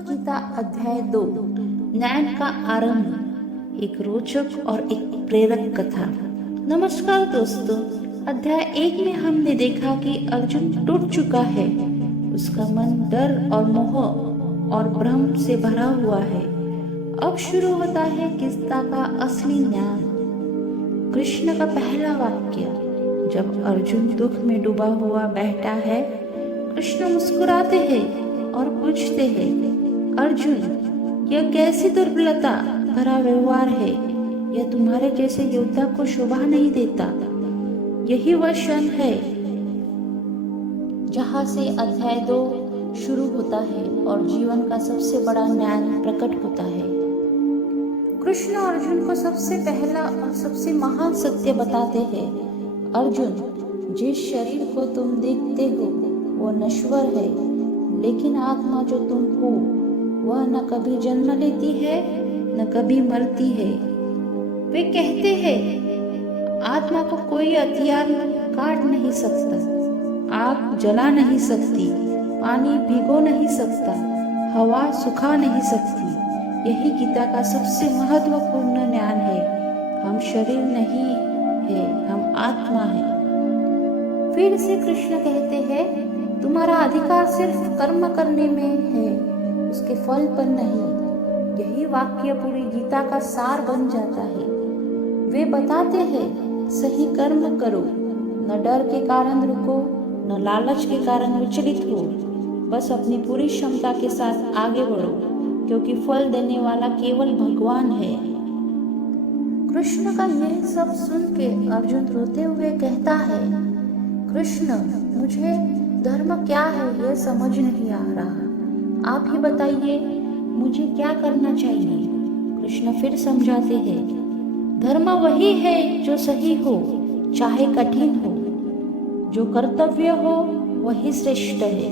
भगवत गीता अध्याय 2 ज्ञान का आरंभ। एक रोचक और एक प्रेरक कथा। नमस्कार दोस्तों, अध्याय 1 में हमने देखा कि अर्जुन टूट चुका है। उसका मन डर और मोह और भ्रम से भरा हुआ है। अब शुरू होता है गीता का असली ज्ञान। कृष्ण का पहला वाक्य। जब अर्जुन दुख में डूबा हुआ बैठा है, कृष्ण मुस्कुराते हैं और पूछते हैं, अर्जुन, यह कैसी दुर्बलता भरा व्यवहार है। यह तुम्हारे जैसे योद्धा को शोभा नहीं देता। यही वह क्षण है जहाँ से अध्याय 2 शुरू होता है और जीवन का सबसे बड़ा ज्ञान प्रकट होता है। कृष्ण अर्जुन को सबसे पहला और सबसे महान सत्य बताते हैं। अर्जुन, जिस शरीर को तुम देखते हो वो नश्वर है, लेकिन आत्मा जो तुम हो वह न कभी जन्म लेती है न कभी मरती है। वे कहते हैं, आत्मा को कोई हथियार काट नहीं सकता, आग जला नहीं सकती, पानी भिगो नहीं सकता, हवा सुखा नहीं सकती। यही गीता का सबसे महत्वपूर्ण ज्ञान है। हम शरीर नहीं है, हम आत्मा है। फिर से कृष्ण कहते हैं, तुम्हारा अधिकार सिर्फ कर्म करने में है, उसके फल पर नहीं। यही वाक्य पूरी गीता का सार बन जाता है। वे बताते हैं, सही कर्म करो, न डर के कारण रुको, न लालच के कारण विचलित हो। बस अपनी पूरी क्षमता के साथ आगे बढ़ो, क्योंकि फल देने वाला केवल भगवान है। कृष्ण का यह सब सुन के अर्जुन रोते हुए कहता है, कृष्ण, मुझे धर्म क्या है यह समझ नहीं आ रहा। आप ही बताइए, मुझे क्या करना चाहिए। कृष्ण फिर समझाते हैं, धर्म वही है जो सही हो, चाहे कठिन हो। जो कर्तव्य हो वही श्रेष्ठ है,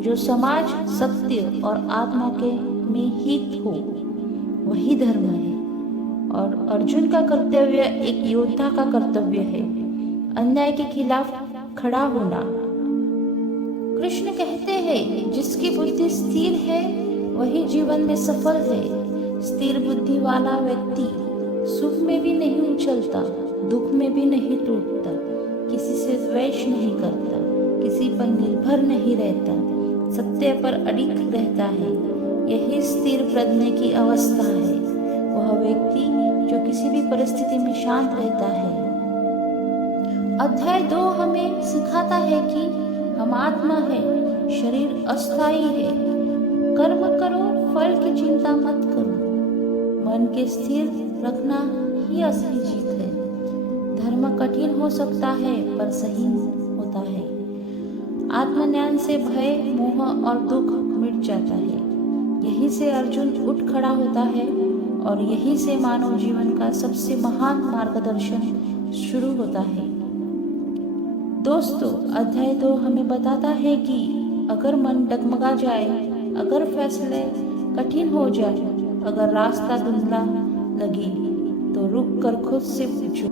जो समाज, सत्य और आत्मा के में हित हो वही धर्म है। और अर्जुन का कर्तव्य एक योद्धा का कर्तव्य है, अन्याय के खिलाफ खड़ा होना। कृष्ण कहते हैं, जिसकी बुद्धि स्थिर है वही जीवन में सफल है। स्थिर बुद्धि वाला व्यक्ति सुख में भी नहीं उछलता, दुख में भी नहीं टूटता, किसी से द्वेष नहीं करता, किसी पर निर्भर नहीं रहता, सत्य पर अडिग रहता है। यही स्थिर प्रज्ञ की अवस्था है। वह व्यक्ति जो किसी भी परिस्थिति में शांत रहता है। अध्याय 2 हमें सिखाता है कि हम आत्मा है, शरीर अस्थायी है। कर्म करो, फल की चिंता मत करो। मन के स्थिर रखना ही असली जीत है। धर्म कठिन हो सकता है पर सही होता है। आत्मज्ञान से भय, मोह और दुख मिट जाता है। यही से अर्जुन उठ खड़ा होता है और यही से मानव जीवन का सबसे महान मार्गदर्शन शुरू होता है। दोस्तों, अध्याय 2 हमें बताता है कि अगर मन डगमगा जाए, अगर फैसले कठिन हो जाए, अगर रास्ता धुंधला लगे, तो रुक कर खुद से पूछो।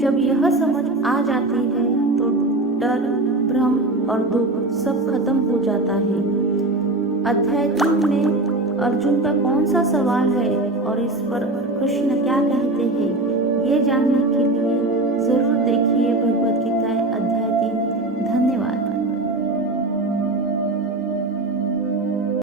जब यह समझ आ जाती है तो डर, भ्रम और दुख सब खत्म हो जाता है। अध्याय 3 में अर्जुन का कौन सा सवाल है और इस पर कृष्ण क्या कहते हैं, ये जानने के लिए जरूर देखिए भगवत गीता